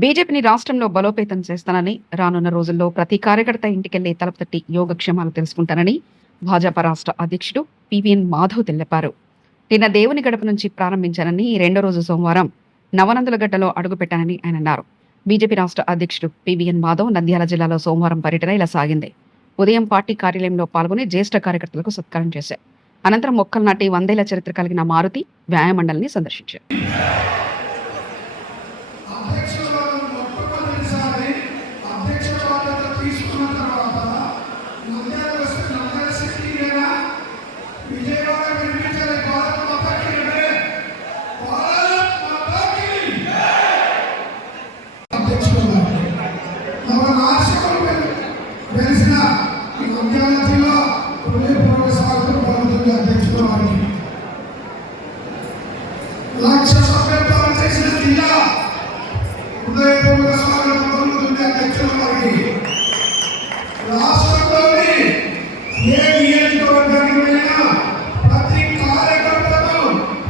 బీజేపీని రాష్ట్రంలో బలోపేతం చేస్తానని రానున్న రోజుల్లో ప్రతి కార్యకర్త ఇంటికెళ్ళి తలపతట్టి యోగక్షేమాలు తెలుసుకుంటానని భాజపా రాష్ట్ర అధ్యక్షుడు పివిఎన్ మాధవ్ తెలిపారు. నిన్న దేవుని గడప నుంచి ప్రారంభించానని రెండో రోజు సోమవారం నవనందుల గడ్డలో అడుగుపెట్టానని ఆయన అన్నారు. బీజేపీ రాష్ట్ర అధ్యక్షుడు పివిఎన్ మాధవ్ నంద్యాల జిల్లాలో సోమవారం పర్యటన ఇలా సాగింది. ఉదయం పార్టీ కార్యాలయంలో పాల్గొని జ్యేష్ఠ కార్యకర్తలకు సత్కారం చేశారు. అనంతరం మొక్కలు నాటి వందేళ్ళ చరిత్ర కలిగిన మారుతి వ్యాయామండలిని సందర్శించారు. వెలిసిన ఈ నంద్యాల హృదయపూర్వక స్వాగతం పలుకుతుంది అధ్యక్షుల వారికి లక్ష సభ్యత్వాలు చేసిన జిల్లా హృదయపూర్వక స్వాగతం పలుకుతుంది అధ్యక్షుల వారికి రాష్ట్రంలోని ఏ నియోజకవర్గానికి వెళ్ళినా ప్రతి కార్యకర్తను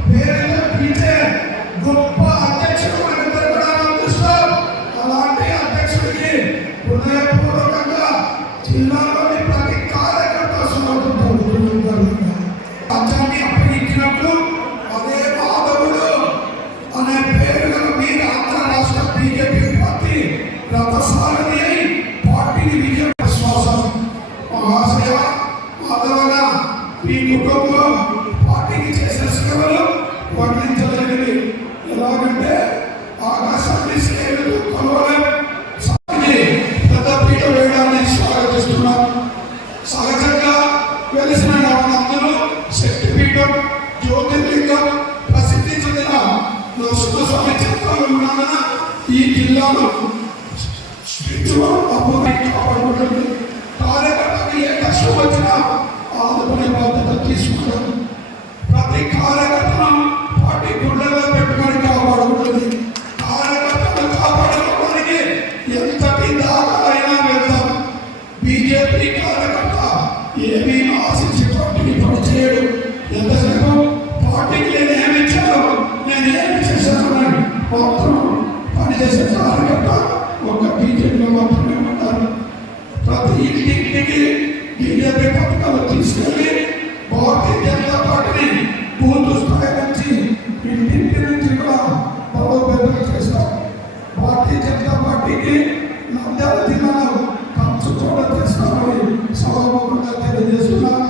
పేరుతో పిలిచే గొప్ప అధ్యక్షుడు మనకు అలాంటి అధ్యక్షుడికి జిల్లాలోని ప్రతి కార్యకర్త రాజ్యాన్ని అప్పగించినప్పుడు అదే మాధవుడు అనే పేరు గల మీరు ఆంధ్ర రాష్ట్ర బీజేపీ పార్టీ రథసారథి అయి పార్టీని విజయ విశ్వాసం. మహాశయ మాధవన మీ కుటుంబం పార్టీకి చేసిన సేవలు వాటిని ఈ జిల్లాలో కాపాడుకుంటుంది కార్యకర్తకు ఏ కష్టం వచ్చినా ఆదుకునే బాధ్యత తీసుకుంటాం ప్రతి కార్యకర్తను పార్టీ గుండెల్లో పెట్టుకొని కాపాడుకుంటుంది కార్యకర్తను కాపాడుకోవడానికి ఎంతటి దాకా అయినా వెళ్తాం బీజేపీ కార్యకర్త ఏమీ ఆశించి పార్టీని పనిచేయడు ఎంతసేపు ఇంటింటికి బీజేపీ పథకాలు తీసుకెళ్ళి భారతీయ జనతా పార్టీని బూత్ స్థాయి నుంచి ఇంటింటి నుంచి కూడా బలోపేతం చేశాం భారతీయ జనతా పార్టీకి నంద్యాల జిల్లాలో పంచుకోవడం చేస్తామని సభాముఖంగా తెలియజేస్తున్నాం